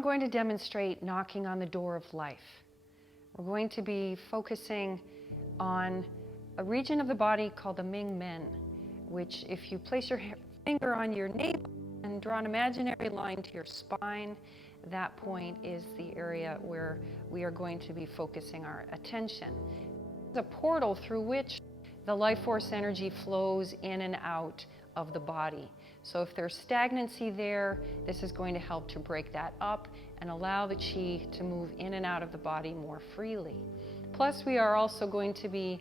I'm going to demonstrate knocking on the door of life. We're going to be focusing on a region of the body called the Ming Men, which if you place your finger on your navel and draw an imaginary line to your spine, that point is the area where we are going to be focusing our attention. It's a portal through which the life force energy flows in and out of the body. So if there's stagnancy there, this is going to help to break that up and allow the qi to move in and out of the body more freely. Plus, we are also going to be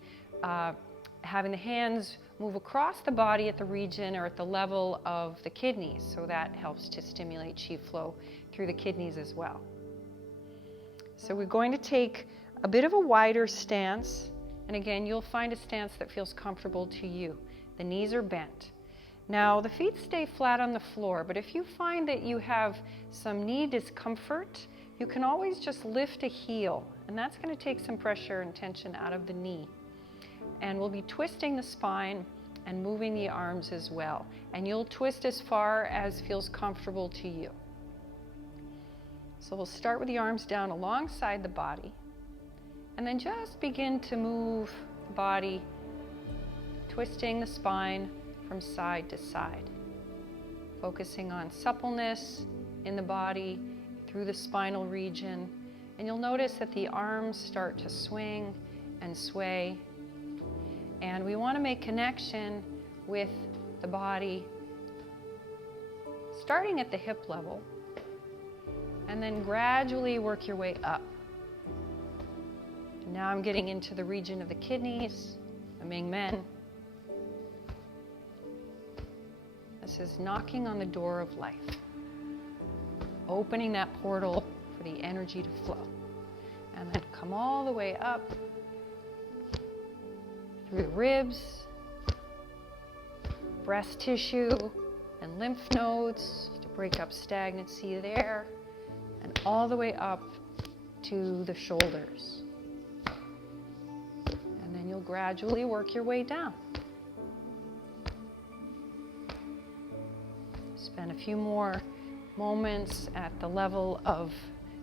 having the hands move across the body at the region or at the level of the kidneys, so that helps to stimulate qi flow through the kidneys as well. So we're going to take a bit of a wider stance, and again, you'll find a stance that feels comfortable to you. The knees are bent. Now, the feet stay flat on the floor, but if you find that you have some knee discomfort, you can always just lift a heel, and that's going to take some pressure and tension out of the knee. And we'll be twisting the spine and moving the arms as well. And you'll twist as far as feels comfortable to you. So we'll start with the arms down alongside the body, and then just begin to move the body, twisting the spine from side to side, focusing on suppleness in the body through the spinal region. And you'll notice that the arms start to swing and sway. And we want to make connection with the body, starting at the hip level, and then gradually work your way up. Now I'm getting into the region of the kidneys, the Ming Men. This is knocking on the door of life, opening that portal for the energy to flow. And then come all the way up through the ribs, breast tissue, and lymph nodes to break up stagnancy there, and all the way up to the shoulders. And then you'll gradually work your way down. Spend a few more moments at the level of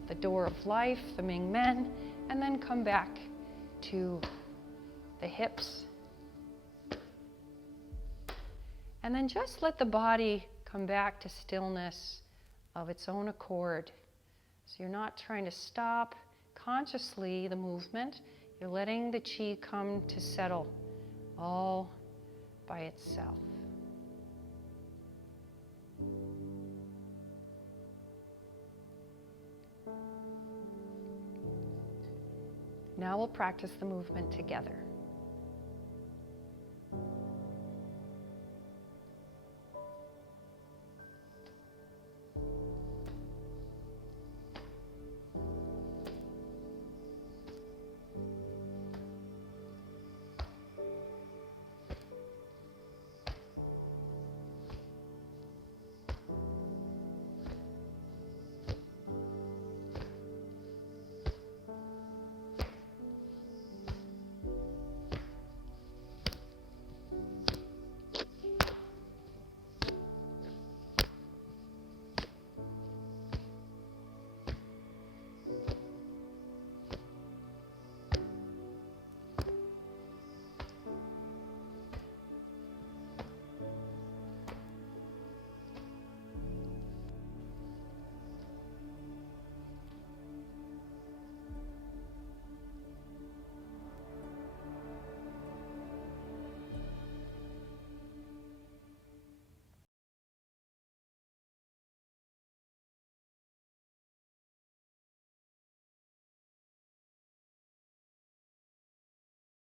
the door of life, the Ming Men, and then come back to the hips. And then just let the body come back to stillness of its own accord. So you're not trying to stop consciously the movement. You're letting the qi come to settle all by itself. Now we'll practice the movement together.